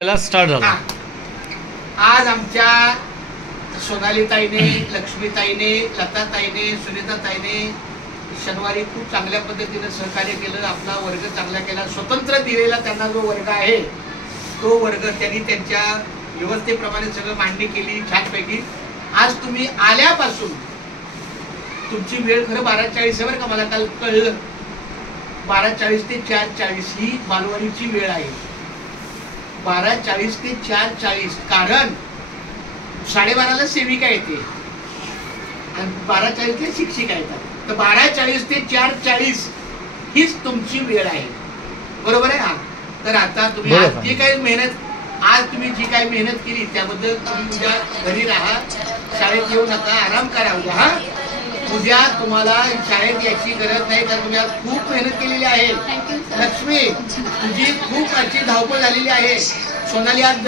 Start झाला। आज आमच्या सोनालीताईने, लक्ष्मीताईने, लताताईने, सुनीताताईने शनिवारी खूप चांगल्या पद्धतीने सहकार्य केलं, आपला वर्ग चांगला केला, स्वतंत्र दिलेला त्यांना जो वर्ग आहे तो वर्ग त्यांनी त्यांच्या व्यवस्थेप्रमाणे सगळं मांडणी केली छानपैकी। आज तुम्ही आल्यापासून तुमची वेळ खरं 12:40 बरं का, मला काल कळलं 12:40 ते 4:40 ही बालवाडीची वेळ आहे। 12:40 ते 4:40 कारण 12:30ला सेविका येते आणि 12:40 ला शिक्षिका येतात, तर 12:40 ते 4:40 हीच तुमची वेळ आहे, बरोबर आहे। तर आता तुम्ही आज जी काही मेहनत केली त्याबद्दल तुम्ही उद्या घरी राहा, शाळेत येऊ नका, आराम करा उद्या। उद्या तुम्हाला शाळेत याची गरज नाही, कारण तुम्ही आज खूप मेहनत केलेली आहे। लक्ष्मी, तुझी खूप आजची धावपळ झालेली आहे। सोनाली आज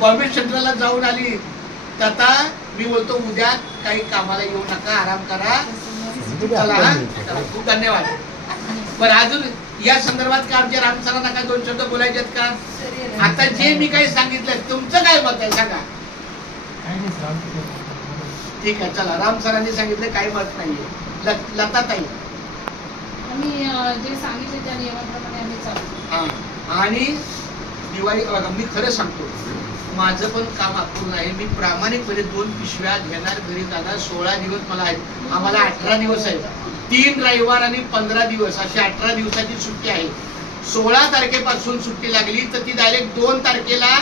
बॉम्बे सेंट्रलला जाऊन आली, तर आता मी बोलतो उद्या काही कामाला येऊ नका, आराम करा। चला, खूप धन्यवाद। बरं, अजून या संदर्भात का आमच्या राम सरांना काय 2 शब्द बोलायचे आहेत का? आता जे मी काही सांगितलं तुमचं काय मत आहे सांगा। ठीक आहे, चला, राम सरांनी सांगितलं काही मत नाहीये। लताताई, आम्ही जे सांगितले त्या नियमाप्रमाणे आम्ही चालतो। आणि दिवाळी बघा, मी खरं सांगतो माझं पण काम अपूर्ण आहे। मी प्रामाणिकपणे 2 पिशव्या घेणार, घरी जाणार। 16 दिवस मला आहेत, आम्हाला 18 दिवस आहेत, 3 रविवार आणि 15 दिवस अशी 18 दिवसाची सुट्टी आहे। 16 तारखेपासून सुट्टी लागली तर ती डायरेक्ट 2 तारखेला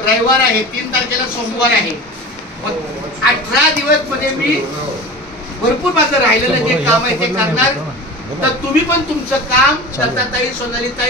रविवार आहे, 3 तारखेला सोमवार आहे। 18 दिवस मध्ये मी भरपूर माझं राहिलेलं जे काम आहे ते करणार। तर तुम्ही पण तुमचं काम लताताई, सोनालीताई